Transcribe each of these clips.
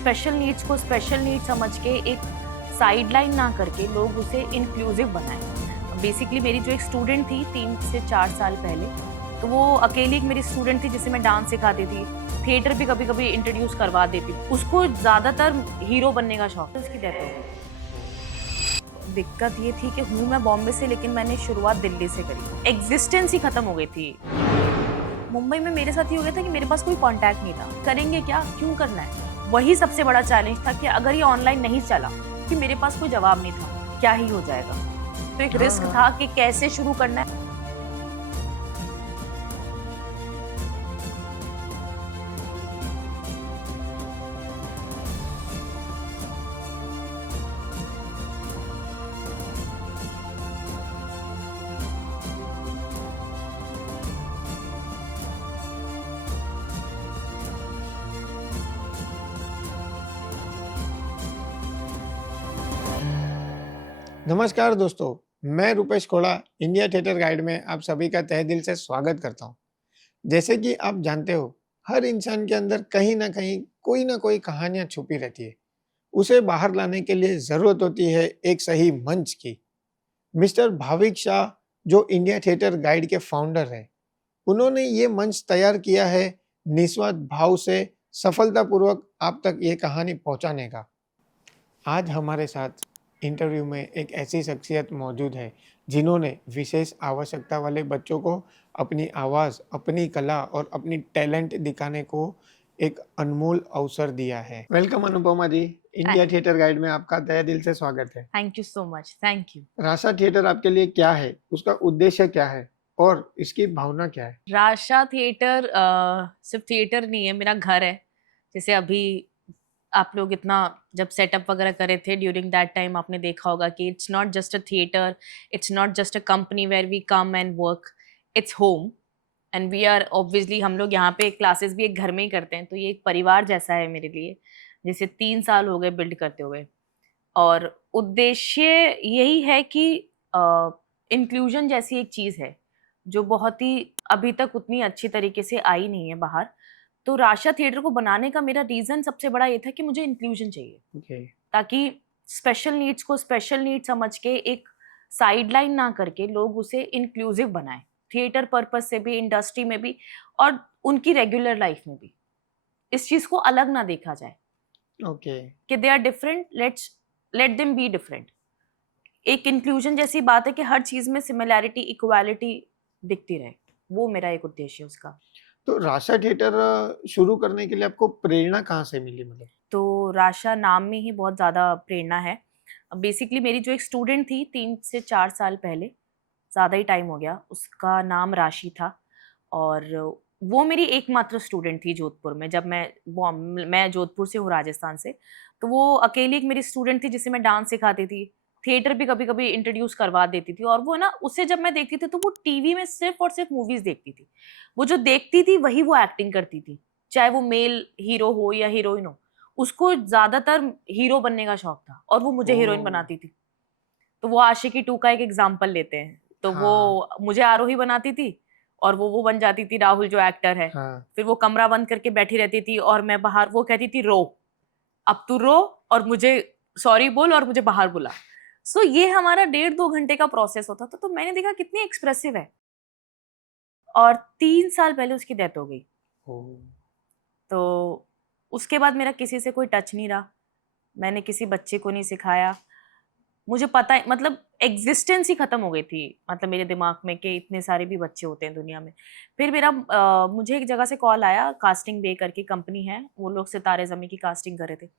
Special needs को special need समझ के एक साइडलाइन ना करके लोग उसे इंक्लूसिव बनाएं। बेसिकली मेरी जो एक स्टूडेंट थी 3 से 4 साल पहले, तो वो अकेली एक मेरी स्टूडेंट थी जिसे मैं डांस सिखाती थी, थिएटर भी कभी कभी इंट्रोड्यूस करवा देती थी। उसको ज़्यादातर हीरो बनने का शौक था, उसकी डेथ हो गई। दिक्कत ये थी कि हूँ मैं बॉम्बे से, लेकिन मैंने शुरुआत दिल्ली से करी। एग्जिस्टेंस ही खत्म हो गई थी। मुंबई में मेरे साथ ये हो गया था कि मेरे पास कोई कांटेक्ट नहीं था। करेंगे क्या, क्यों करना है, वही सबसे बड़ा चैलेंज था कि अगर ये ऑनलाइन नहीं चला, कि मेरे पास कोई जवाब नहीं था, क्या ही हो जाएगा। तो एक रिस्क था कि कैसे शुरू करना है। नमस्कार दोस्तों, मैं रूपेश खोड़ा इंडिया थिएटर गाइड में आप सभी का तहे दिल से स्वागत करता हूं। जैसे कि आप जानते हो, हर इंसान के अंदर कहीं ना कोई कहानियां छुपी रहती है। उसे बाहर लाने के लिए जरूरत होती है एक सही मंच की। मिस्टर भाविक शाह, जो इंडिया थिएटर गाइड के फाउंडर हैं, उन्होंने ये मंच तैयार किया है निस्वार्थ भाव से सफलतापूर्वक आप तक ये कहानी पहुंचाने का। आज हमारे साथ इंटरव्यू में एक ऐसी शख्सियत मौजूद है जिन्होंने विशेष आवश्यकता वाले बच्चों को अपनी आवाज़, अपनी कला और अपनी टैलेंट दिखाने को एक अनमोल अवसर दिया है। Welcome Anupama ji, India theatre guide में आपका तहे दिल से स्वागत है। Thank you so much, thank you. Rasha theatre आपके लिए क्या है, उसका उद्देश्य क्या है और इसकी भावना क्या है? राशा थिएटर सिर्फ थिएटर नहीं है, मेरा घर है। जैसे अभी आप लोग इतना जब सेटअप वगैरह करे थे, ड्यूरिंग दैट टाइम आपने देखा होगा कि it's not just a theatre, it's not just a company where we come and work, it's home. And we are obviously, हम लोग यहाँ पे क्लासेस भी एक घर में ही करते हैं, तो ये एक परिवार जैसा है मेरे लिए, जिसे 3 साल हो गए बिल्ड करते हुए। और उद्देश्य यही है कि इंक्लूजन जैसी एक चीज़ है जो बहुत ही अभी तक उतनी अच्छी तरीके से आई नहीं है बाहर। तो राशा थिएटर को बनाने का मेरा रीज़न सबसे बड़ा ये था कि मुझे इंक्लूजन चाहिए, ताकि स्पेशल नीड्स को स्पेशल नीड समझ के एक साइडलाइन ना करके लोग उसे इंक्लूसिव बनाएं, थिएटर पर्पस से भी, इंडस्ट्री में भी, और उनकी रेगुलर लाइफ में भी। इस चीज़ को अलग ना देखा जाए कि they are different, let them be different. एक इंक्लूजन जैसी बात है कि हर चीज में सिमिलैरिटी, इक्वालिटी दिखती रहे। वो मेरा एक उद्देश्य है उसका। तो राशा थिएटर शुरू करने के लिए आपको प्रेरणा कहाँ से मिली? मतलब तो राशा नाम में ही बहुत ज़्यादा प्रेरणा है। बेसिकली मेरी जो एक स्टूडेंट थी 3 से 4 साल पहले, ज़्यादा ही टाइम हो गया, उसका नाम राशि था। और वो मेरी एकमात्र स्टूडेंट थी जोधपुर में। जब मैं जोधपुर से हूँ, राजस्थान से, तो वो अकेली एक मेरी स्टूडेंट थी जिसे मैं डांस सिखाती थी, थिएटर भी कभी कभी इंट्रोड्यूस करवा देती थी। और वो ना, उसे जब मैं देखती थी तो वो टीवी में सिर्फ और सिर्फ मूवीज देखती थी। वो जो देखती थी वही वो एक्टिंग करती थी, चाहे वो मेल हीरो हो या हीरोइन हो। उसको ज्यादातर हीरो बनने का शौक था और वो मुझे हीरोइन बनाती थी। तो वो आशिकी 2 का एक एग्जाम्पल लेते हैं, तो वो मुझे आरोही बनाती थी और वो बन जाती थी राहुल, जो एक्टर है। फिर वो कमरा बंद करके बैठी रहती थी और मैं बाहर, वो कहती थी रो, अब तू रो और मुझे सॉरी बोल और मुझे बाहर बुला। सो ये हमारा 1.5-2 घंटे का प्रोसेस होता था। तो मैंने देखा कितनी एक्सप्रेसिव है, और 3 साल पहले उसकी डेथ हो गई। तो उसके बाद मेरा किसी से कोई टच नहीं रहा, मैंने किसी बच्चे को नहीं सिखाया। मुझे पता है, मतलब एग्जिस्टेंस ही खत्म हो गई थी, मतलब मेरे दिमाग में, कि इतने सारे भी बच्चे होते हैं दुनिया में। फिर मुझे एक जगह से कॉल आया, कास्टिंग बे करके कंपनी है, वो लोग सितारे ज़मीं की कास्टिंग कर रहे थे।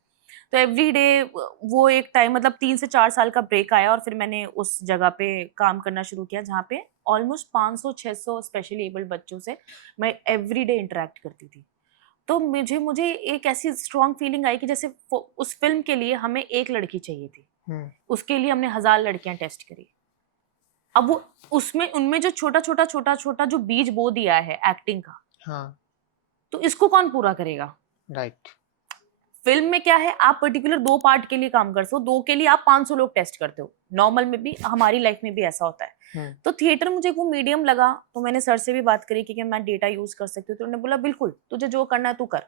तो एवरी डे, वो एक टाइम, मतलब 3 से 4 साल का ब्रेक आया और फिर मैंने उस जगह पे काम करना शुरू किया जहाँ पे ऑलमोस्ट 500-600 स्पेशली एबल्ड बच्चों से मैं एवरी डे इंटरेक्ट करती थी। तो मुझे एक ऐसी स्ट्रॉन्ग फीलिंग आई कि जैसे उस फिल्म के लिए हमें एक लड़की चाहिए थी, उसके लिए हमने 1000 लड़कियां टेस्ट करी। अब वो उसमें, उनमें जो छोटा छोटा जो बीज बो दिया है एक्टिंग का, तो इसको कौन पूरा करेगा? राइट। फिल्म में क्या है, आप पर्टिकुलर 2 पार्ट के लिए काम कर सकते हो, 2 के लिए आप 500 लोग टेस्ट करते हो। नॉर्मल में भी, हमारी लाइफ में भी ऐसा होता है। तो थिएटर मुझे वो मीडियम लगा। तो मैंने सर से भी बात करी कि मैं डेटा यूज कर सकती हूँ, तो उन्होंने बोला बिल्कुल, तुझे जो करना है तू कर,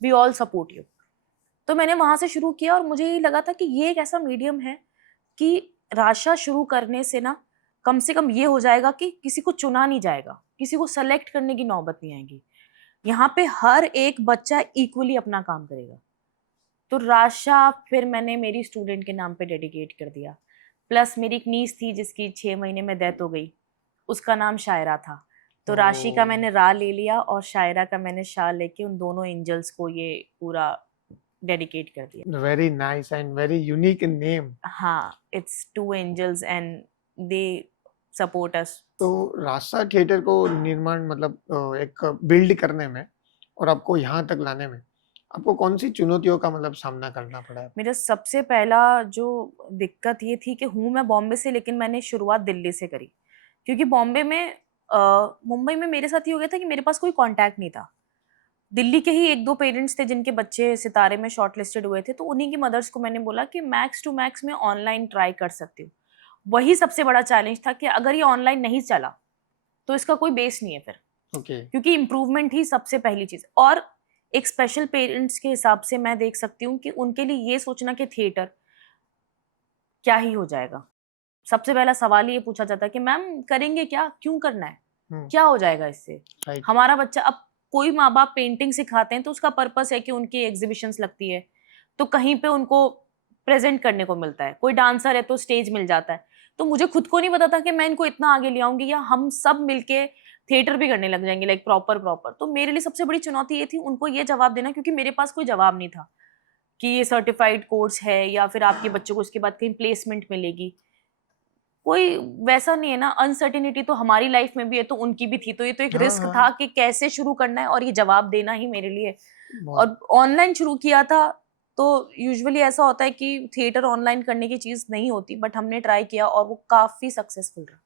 वी ऑल सपोर्ट यू। तो मैंने वहां से शुरू किया और मुझे ये लगा था कि ये एक ऐसा मीडियम है कि राशा शुरू करने से ना कम से कम ये हो जाएगा कि किसी को चुना नहीं जाएगा, किसी को सेलेक्ट करने की नौबत नहीं आएगी। यहाँ पे हर एक बच्चा इक्वली अपना काम करेगा। तो राशा फिर मैंने मेरी स्टूडेंट के नाम पे डेडिकेट कर दिया। प्लस मेरी एक नीस थी जिसकी 6 महीने में डेथ हो गई, उसका नाम शायरा था। तो राशि का ओ मैंने रा ले लिया और शायरा का मैंने शाह लेके उन दोनों एंजल्स को ये पूरा डेडिकेट कर दिया। Very nice and very unique name. हाँ, it's 2 angels and they support us. तो रास्ता थिएटर को निर्माण मतलब एक बिल्ड करने में और आपको यहाँ तक लाने में आपको कौन सी चुनौतियों का मतलब सामना करना पड़ा है? मेरा सबसे पहला जो दिक्कत ये थी कि हूँ मैं बॉम्बे से, लेकिन मैंने शुरुआत दिल्ली से करी, क्योंकि बॉम्बे में मुंबई में मेरे साथ ये हो गया था कि मेरे पास कोई कांटेक्ट नहीं था। दिल्ली के ही एक दो पेरेंट्स थे जिनके बच्चे सितारे में शॉर्टलिस्टेड हुए थे, तो उन्हीं की मदर्स को मैंने बोला कि मैक्स टू मैक्स मैं ऑनलाइन ट्राई कर सकती हूँ। वही सबसे बड़ा चैलेंज था कि अगर ये ऑनलाइन नहीं चला तो इसका कोई बेस नहीं है फिर, ओके क्योंकि इम्प्रूवमेंट ही सबसे पहली चीज। और एक स्पेशल पेरेंट्स के हिसाब से मैं देख सकती हूँ कि उनके लिए ये सोचना कि थिएटर क्या ही हो जाएगा। सबसे पहला सवाल ये पूछा जाता है कि मैम करेंगे क्या, क्यों करना है, क्या हो जाएगा इससे। राइट हमारा बच्चा, अब कोई माँ बाप पेंटिंग सिखाते हैं तो उसका पर्पस है कि उनकी एग्जीबिशंस लगती है तो कहीं पे उनको प्रेजेंट करने को मिलता है, कोई डांसर है तो स्टेज मिल जाता है। तो मुझे खुद को नहीं पता था कि मैं इनको इतना आगे ले आऊंगी या हम सब मिलके थिएटर भी करने लग जाएंगे, लाइक प्रॉपर प्रॉपर। तो मेरे लिए सबसे बड़ी चुनौती ये थी उनको ये जवाब देना, क्योंकि मेरे पास कोई जवाब नहीं था कि ये सर्टिफाइड कोर्स है या फिर आपके बच्चों को उसके बाद कहीं प्लेसमेंट मिलेगी। कोई वैसा नहीं है ना, अनसर्टिनिटी तो हमारी लाइफ में भी है तो उनकी भी थी, तो ये तो एक हाँ रिस्क हाँ था कि कैसे शुरू करना है और ये जवाब देना ही मेरे लिए। बहुत और ऑनलाइन शुरू किया था तो यूजुअली ऐसा होता है कि थिएटर ऑनलाइन करने की चीज नहीं होती, बट हमने ट्राई किया और वो काफी सक्सेसफुल रहा।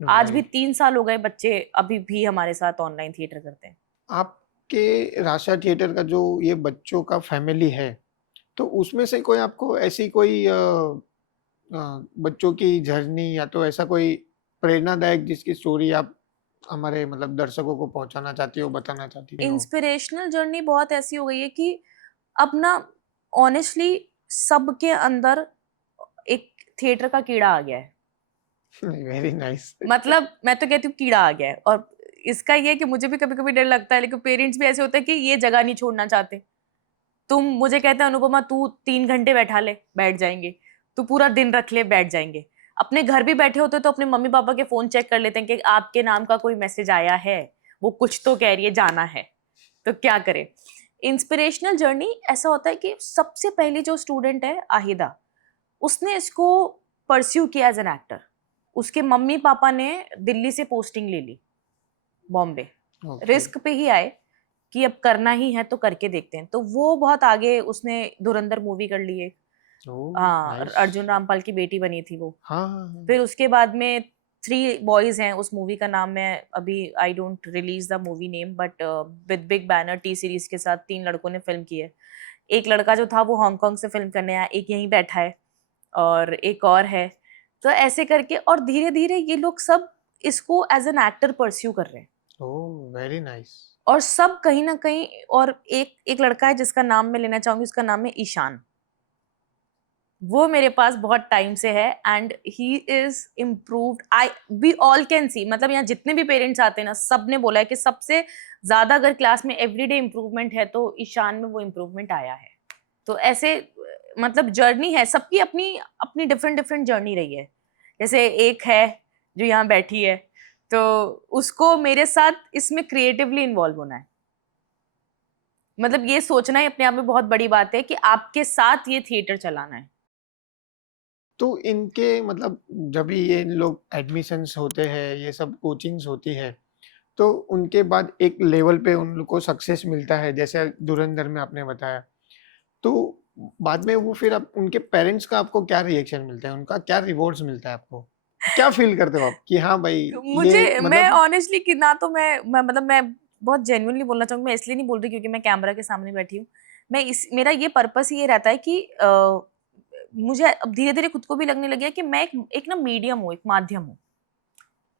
आज भी राइट 3 साल हो गए, बच्चे अभी भी हमारे साथ ऑनलाइन थिएटर करते हैं। आपके राशा थिएटर का जो ये बच्चों का फैमिली है तो उसमें से कोई आपको ऐसी कोई बच्चों की जर्नी या तो ऐसा कोई प्रेरणादायक जिसकी स्टोरी आप हमारे मतलब दर्शकों को पहुंचाना चाहती हो, बताना चाहती हो? इंस्पिरेशनल जर्नी बहुत ऐसी हो गई है कि अब ना ऑनेस्टली सबके अंदर एक थिएटर का कीड़ा आ गया है। Very nice. मतलब मैं तो कहती हूँ कीड़ा आ गया है। और इसका ये है कि मुझे भी कभी कभी डर लगता है, लेकिन पेरेंट्स भी ऐसे होते हैं कि ये जगह नहीं छोड़ना चाहते। तुम मुझे कहते हैं अनुपमा तू 3 घंटे बैठा ले, बैठ जाएंगे। तू पूरा दिन रख ले, बैठ जाएंगे। अपने घर भी बैठे होते तो अपने मम्मी पापा के फोन चेक कर लेते हैं कि आपके नाम का कोई मैसेज आया है, वो कुछ तो कह रही है, जाना है। तो क्या करें। इंस्पिरेशनल जर्नी ऐसा होता है कि सबसे पहली जो स्टूडेंट है आहिदा, उसने इसको परस्यू किया एज एन एक्टर। उसके मम्मी पापा ने दिल्ली से पोस्टिंग ले ली बॉम्बे, ओके रिस्क पे ही आए कि अब करना ही है तो करके देखते हैं। तो वो बहुत आगे, उसने धुरंधर मूवी कर ली है। ओह हाँ, नाइस। अर्जुन रामपाल की बेटी बनी थी वो। हाँ हाँ हाँ। फिर उसके बाद में 3 बॉयज हैं, उस मूवी का नाम मैं अभी I don't release the movie name, but with big banner T series के साथ 3 लड़कों ने फिल्म की है। एक लड़का जो था वो हांगकांग से फिल्म करने आया, एक यहीं बैठा है और एक और है। तो ऐसे करके और धीरे धीरे ये लोग सब इसको एज एन एक्टर परस्यू कर रहे हैं। Oh very nice. और सब कहीं ना कहीं, और एक एक लड़का है जिसका नाम मैं लेना चाहूंगी, उसका नाम है ईशान। वो मेरे पास बहुत टाइम से है and he is improved. I we all can see, मतलब यहाँ जितने भी पेरेंट्स आते हैं ना, सब ने बोला है कि सबसे ज्यादा अगर क्लास में एवरीडे इम्प्रूवमेंट है तो ईशान में वो इम्प्रूवमेंट आया है। तो ऐसे मतलब जर्नी है सबकी, अपनी अपनी डिफरेंट डिफरेंट जर्नी रही है। जैसे एक है जो यहाँ बैठी है, तो उसको मेरे साथ इसमें क्रिएटिवली इन्वॉल्व होना है। मतलब ये सोचना ही अपने आप में बहुत बड़ी बात है कि आपके साथ ये थिएटर चलाना है। तो इनके मतलब जब भी ये लोग एडमिशन्स होते हैं, ये सब कोचिंग्स होती है, तो उनके बाद एक लेवल पे उन लोग को सक्सेस मिलता है, जैसे धुरंधर में आपने बताया। तो बाद में वो फिर आप उनके पेरेंट्स का आपको क्या रिएक्शन मिलता है? उनका क्या रिवॉर्ड्स मिलता है आपको? क्या फ़ील करते हो आप कि हाँ भाई, ये मुझे, मैं मतलब ऑनेस्टली कि ना तो मैं मतलब मैं बहुत जेन्युइनली बोलना चाहूंगी। मैं इसलिए नहीं बोल रही क्योंकि मैं कैमरा के सामने बैठी हूँ। मैं इस मेरा ये पर्पस ही ये रहता है कि मुझे अब धीरे धीरे खुद को भी लगने लग गया कि मैं एक ना मीडियम हूँ, एक माध्यम हूँ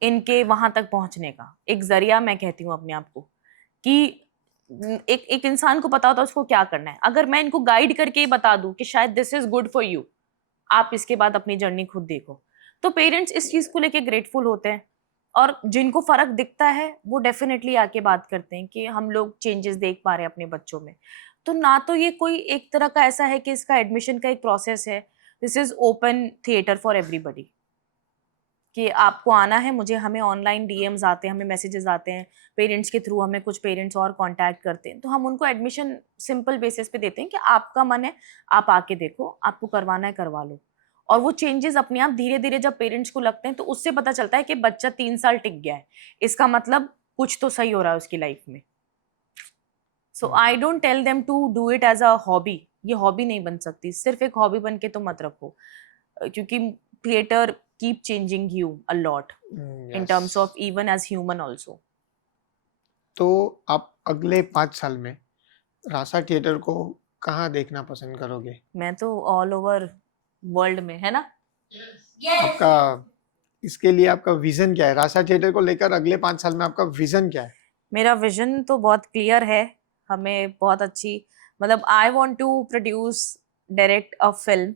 इनके वहां तक पहुंचने का, एक जरिया मैं कहती हूँ अपने आप को। कि एक एक इंसान को पता होता है उसको क्या करना है। अगर मैं इनको गाइड करके ही बता दूं कि शायद this is good for you, आप इसके बाद अपनी जर्नी खुद देखो, तो पेरेंट्स इस चीज को लेके ग्रेटफुल होते हैं। और जिनको फर्क दिखता है वो डेफिनेटली आके बात करते हैं कि हम लोग चेंजेस देख पा रहे हैं अपने बच्चों में। तो ना तो ये कोई एक तरह का ऐसा है कि इसका एडमिशन का एक प्रोसेस है, this is open theatre for everybody कि आपको आना है। मुझे हमें ऑनलाइन डीएम्स आते हैं, हमें मैसेजेस आते हैं पेरेंट्स के थ्रू, हमें कुछ पेरेंट्स और कांटेक्ट करते हैं, तो हम उनको एडमिशन सिंपल बेसिस पे देते हैं कि आपका मन है आप आके देखो, आपको करवाना है करवा लो। और वो चेंजेस अपने आप धीरे धीरे जब पेरेंट्स को लगते हैं तो उससे पता चलता है कि बच्चा 3 साल टिक गया है, इसका मतलब कुछ तो सही हो रहा है उसकी लाइफ में। So I don't tell them to do it as a hobby. ये हॉबी नहीं बन सकती, सिर्फ एक हॉबी बन के तो मत रखो, क्योंकि theatre keep changing you a lot in terms of yes. even as human also. तो आप अगले 5 साल में रासा थिएटर को कहाँ देखना पसंद करोगे? मैं तो ऑल ओवर वर्ल्ड में, है ना? आपका इसके लिए आपका विजन क्या है? रासा थिएटर को लेकर अगले 5 साल में आपका विजन क्या है? मेरा विजन तो बहुत क्लियर है। हमें बहुत अच्छी, मतलब I want to produce, direct a film.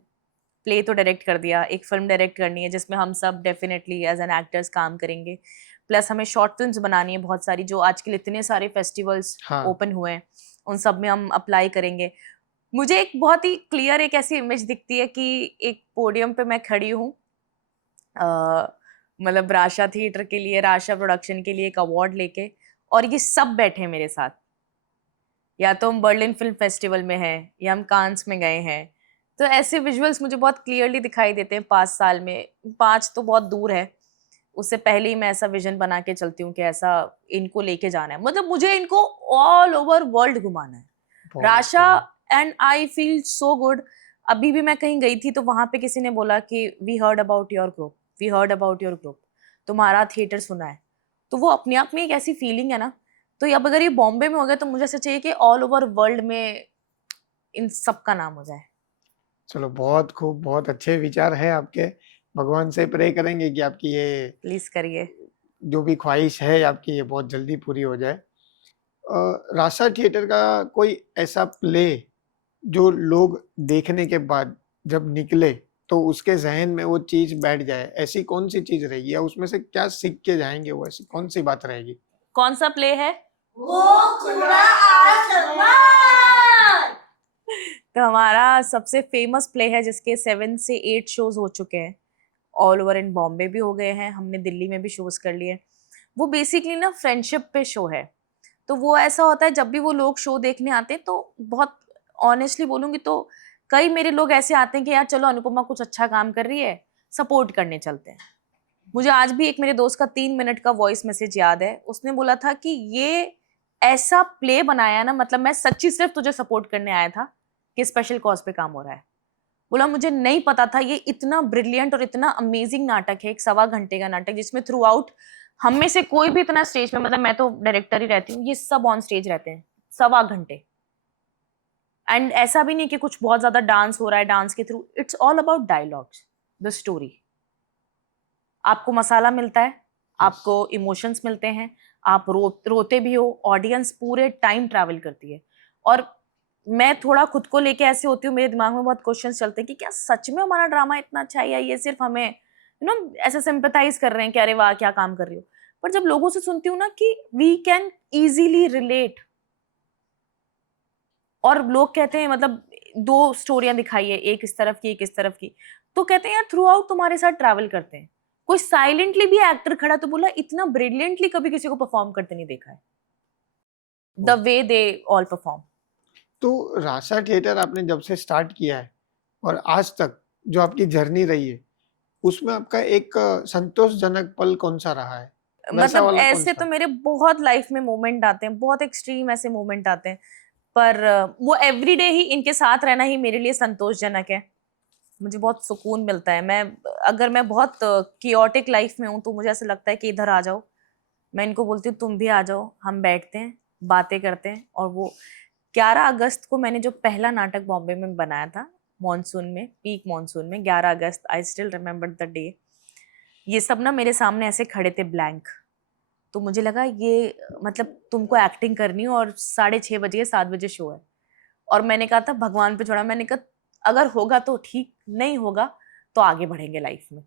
Play तो डायरेक्ट कर दिया, एक फिल्म डायरेक्ट करनी है जिसमें हम सब डेफिनेटली एज एन एक्टर्स काम करेंगे। प्लस हमें शॉर्ट फिल्म्स बनानी है बहुत सारी, जो आजकल इतने सारे फेस्टिवल्स हाँ। ओपन हुए हैं, उन सब में हम अप्लाई करेंगे। मुझे एक बहुत ही क्लियर एक ऐसी इमेज दिखती है कि एक पोडियम पे मैं खड़ी हूँ, मतलब राशा थिएटर के लिए, राशा प्रोडक्शन के लिए एक अवार्ड लेके, और ये सब बैठे हैं मेरे साथ। या तो हम बर्लिन फिल्म फेस्टिवल में हैं या हम कांस में गए हैं। तो ऐसे विजुअल्स मुझे बहुत क्लियरली दिखाई देते हैं 5 साल में। 5 तो बहुत दूर है, उससे पहले ही मैं ऐसा विजन बना के चलती हूँ कि ऐसा इनको लेके जाना है, मतलब मुझे इनको ऑल ओवर वर्ल्ड घुमाना है। Rasha and I feel so good. अभी भी मैं कहीं गई थी तो वहां पे किसी ने बोला कि we heard about your group, we heard about your group, तुम्हारा थिएटर सुना है। तो वो अपने आप में एक ऐसी फीलिंग है ना। तो अब अगर ये बॉम्बे में हो गया तो मुझे ऐसा चाहिए कि ऑल ओवर वर्ल्ड में इन सब का नाम हो जाए। चलो, बहुत खूब, बहुत अच्छे विचार है आपके। भगवान से प्रे करेंगे कि आपकी ये प्लीज करिए। जो भी ख्वाहिश है आपकी ये बहुत जल्दी पूरी हो जाए। रासा थिएटर का कोई ऐसा प्ले जो लोग देखने के बाद जब निकले तो उसके जहन में वो चीज बैठ जाए, ऐसी कौन सी चीज रहेगी या उसमें से क्या सीख के जाएंगे, वो ऐसी कौन सी बात रहेगी? कौन सा प्ले है? वो खुला आसमान। तो हमारा सबसे फेमस प्ले है जिसके 7 से 8 शोज हो चुके हैं, ऑल ओवर इन बॉम्बे भी हो गए हैं, हमने दिल्ली में भी शोज कर लिए। वो बेसिकली ना फ्रेंडशिप पे शो है। तो वो ऐसा होता है जब भी वो लोग शो देखने आते हैं तो बहुत ऑनेस्टली बोलूंगी तो कई मेरे लोग ऐसे आते हैं कि यार चलो अनुपमा कुछ अच्छा काम कर रही है, सपोर्ट करने चलते हैं। मुझे आज भी एक मेरे दोस्त का 3 मिनट का वॉइस मैसेज याद है, उसने बोला था कि ये ऐसा प्ले बनाया ना, मतलब मैं सच्ची सिर्फ तुझे सपोर्ट करने आया था कि स्पेशल कॉज पे काम हो रहा है। बोला मुझे नहीं पता था ये इतना ब्रिलियंट और इतना अमेजिंग नाटक है, एक 1.25 घंटे का नाटक जिसमें थ्रू आउट हम में से कोई भी इतना स्टेज पे, मतलब मैं तो डायरेक्टर ही रहती हूँ, ये सब ऑन स्टेज रहते हैं 1.25 घंटे। एंड ऐसा भी नहीं कि कुछ बहुत ज्यादा डांस हो रहा है, डांस के through it's all about dialogues, the story. आपको मसाला मिलता है, आपको इमोशंस मिलते हैं, आप रोते भी हो, ऑडियंस पूरे टाइम ट्रैवल करती है। और मैं थोड़ा खुद को लेके ऐसे होती हूँ, मेरे दिमाग में बहुत क्वेश्चंस चलते हैं कि क्या सच में हमारा ड्रामा इतना अच्छा है या ये सिर्फ हमें ऐसा सिंपैथाइज कर रहे हैं कि अरे वाह क्या काम कर रही हो। पर जब लोगों से सुनती हूँ ना कि वी कैन इजीली रिलेट, और लोग कहते हैं मतलब 2 स्टोरियां दिखाई है, एक इस तरफ की एक इस तरफ की, तो कहते हैं यार थ्रू आउट तुम्हारे साथ ट्रैवल करते हैं। कोई साइलेंटली भी एक्टर खड़ा तो बोला इतना ब्रिलियंटली कभी किसी को परफॉर्म करते नहीं देखा है, the way they all perform. तो रासा थिएटर आपने जब से स्टार्ट किया है और आज तक जो आपकी जर्नी रही है, उसमें आपका एक संतोषजनक पल कौन सा रहा है? वैसा मतलब वाला कौन ऐसे सा? तो मेरे बहुत लाइफ में मोमेंट आते हैं, बहुत एक्सट्रीम ऐसे मोमेंट आते हैं, पर वो एवरीडे ही इनके साथ रहना ही मेरे लिए संतोषजनक है। मुझे बहुत सुकून मिलता है। अगर मैं बहुत कियोटिक लाइफ में हूँ तो मुझे ऐसा लगता है कि इधर आ जाओ, मैं इनको बोलती हूँ तुम भी आ जाओ, हम बैठते हैं बातें करते हैं। और वो 11 अगस्त को मैंने जो पहला नाटक बॉम्बे में बनाया था, मॉनसून में, पीक मॉनसून में, 11 अगस्त, I still remember the day. ये सब ना मेरे सामने ऐसे खड़े थे ब्लैंक। तो मुझे लगा ये मतलब तुमको एक्टिंग करनी है और 6:30 बजे 7 बजे शो है। और मैंने कहा था भगवान पे छोड़ा, मैंने कहा अगर होगा तो ठीक, नहीं होगा तो आगे बढ़ेंगे लाइफ में।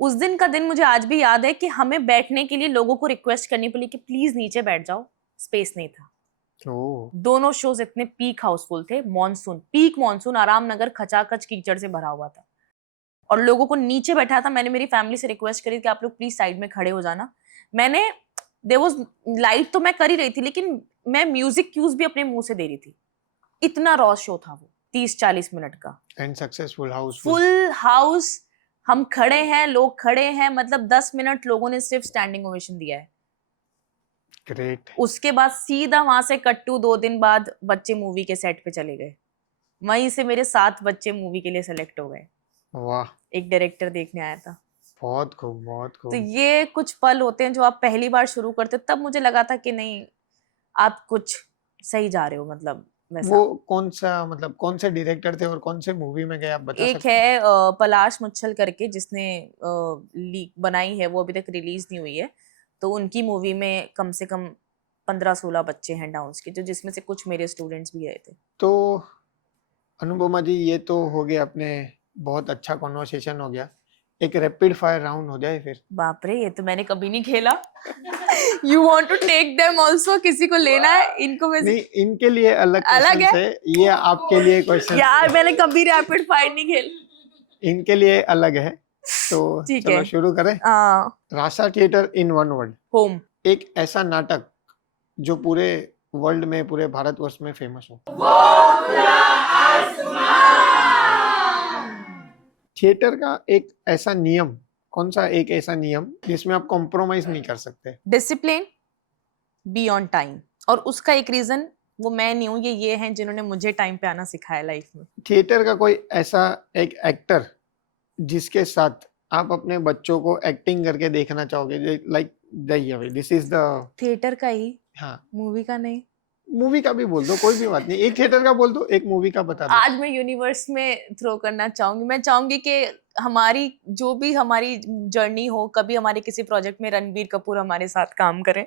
उस दिन का दिन मुझे आज भी याद है कि हमें बैठने के लिए लोगों को रिक्वेस्ट करनी पड़ी कि प्लीज नीचे बैठ जाओ, स्पेस नहीं था। ओह दोनों शोज इतने पीक हाउसफुल थे, मॉनसून, पीक मॉनसून, आराम नगर खचाखच कीचड़ से भरा हुआ था और लोगों को नीचे बैठा था। मैंने मेरी फैमिली से रिक्वेस्ट करी कि आप लोग प्लीज साइड में खड़े हो जाना। मैंने देयर वाज लाइट तो मैं कर ही रही थी, लेकिन मैं म्यूजिक क्यूज भी अपने मुंह से दे रही थी। इतना रॉ शो था वो, 30-40 मिनट का, and successful Housefull. Full house. हम खड़े हैं, लोग खड़े हैं, मतलब 10 मिनट लोगों ने सिर्फ स्टैंडिंग ओवेशन दिया है। ग्रेट। उसके बाद सीधा वहां से कट्टू 2 दिन बाद बच्चे मूवी के सेट पे चले गए। वहीं से मेरे 7 बच्चे मूवी के लिए सेलेक्ट हो गए। वाह, एक डायरेक्टर देखने आया था। बहुत खूब बहुत तो खूब। ये कुछ पल होते हैं जो आप पहली बार शुरू करते हो, तब मुझे लगा था कि नहीं, आप कुछ सही जा रहे हो, मतलब वैसा। वो कौन सा, मतलब कौन से डायरेक्टर थे और कौन से मूवी में गए, आप बता एक सकते है पलाश मुच्छल करके, जिसने लीक बनाई है, वो अभी तक रिलीज नहीं हुई है। तो उनकी मूवी में कम से कम 15-16 बच्चे हैं डांस के, जो जिसमें से कुछ मेरे स्टूडेंट्स भी गए थे। तो अनुपमा जी, ये तो हो गया अपने, बहुत अच्छा कॉन्वर्सेशन हो गया। एक रैपिड फायर राउंड हो जाए फिर। बाप रे, ये तो मैंने कभी नहीं खेला। You want to take them also? किसी को लेना है इनको में से? नहीं, इनके लिए अलग अलग क्वेश्चन है? है, ये आपके लिए क्वेश्चन यार मैंने कभी रैपिड फायर नहीं खेल। इनके लिए अलग है। तो ठीक चलो है। शुरू करें। Rasa theatre in one word. Home. एक ऐसा नाटक जो पूरे वर्ल्ड में, पूरे भारतवर्ष में फेमस हो। थिएटर का एक ऐसा नियम, कौन सा एक ऐसा नियम जिसमें आप कॉम्प्रोमाइज नहीं कर सकते? Discipline, be on time. और उसका एक रीजन वो मैं नहीं हूँ, ये हैं जिन्होंने मुझे टाइम पे आना सिखाया लाइफ में। थिएटर का कोई ऐसा एक एक्टर जिसके साथ आप अपने बच्चों को एक्टिंग करके देखना चाहोगे, like this is the. Theatre का ही, हाँ, मूवी का नहीं। मूवी का भी बोल दो, कोई भी बात नहीं, एक थिएटर का बोल दो, एक मूवी का बता दो। आज मैं यूनिवर्स में थ्रो करना चाहूंगी। मैं चाहूंगी कि हमारी जो भी हमारी जर्नी हो, कभी हमारे किसी प्रोजेक्ट में रणबीर कपूर हमारे साथ काम करें।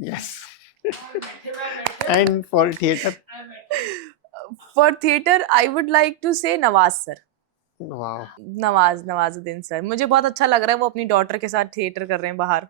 Yes. And for theatre? For theatre I would like to say Nawaz sir. Wow. Nawazuddin sir, मुझे बहुत अच्छा लग रहा है, वो अपनी डॉटर के साथ थिएटर कर रहे हैं बाहर।